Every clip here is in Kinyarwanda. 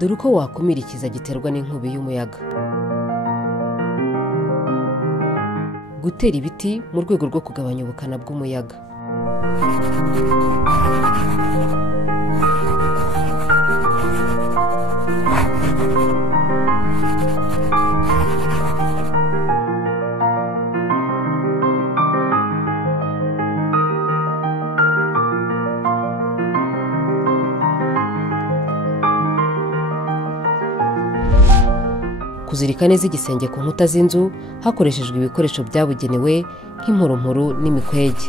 dore uko wakumira ikiza giterwa n'inkubi y'umuyaga. Gutera ibiti mu rwego rwo kugabanya ubukana bw'umuyaga. Kuzirika neza igisenge ku nkuta z'inzu hakoreshejwe ibikoresho byabugenewe nk'imporomporo n'imikwege.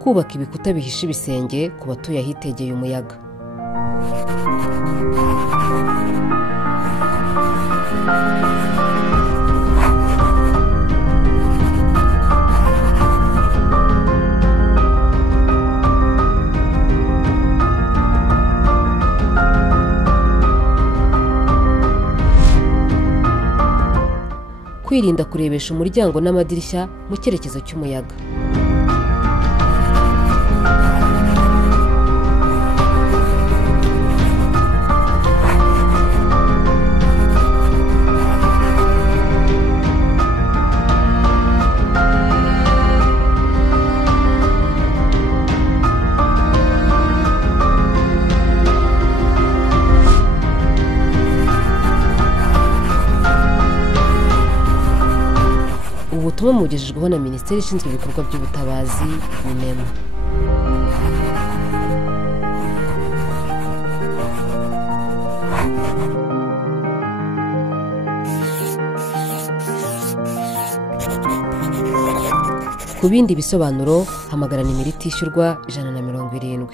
Kubaka ibikuta bihisha ibisenge ku batuye ahitegeye umuyaga. Kwirinda kurebesha umuryango n'amadirishya mu cyerekezo cy'umuyaga. Ubutumwa mugejejweho na Minisiteri ishinzwe ibikorwa by'ubutabazi MINEMA. Ku bindi bisobanuro hamagara nimero itishyurwa 170.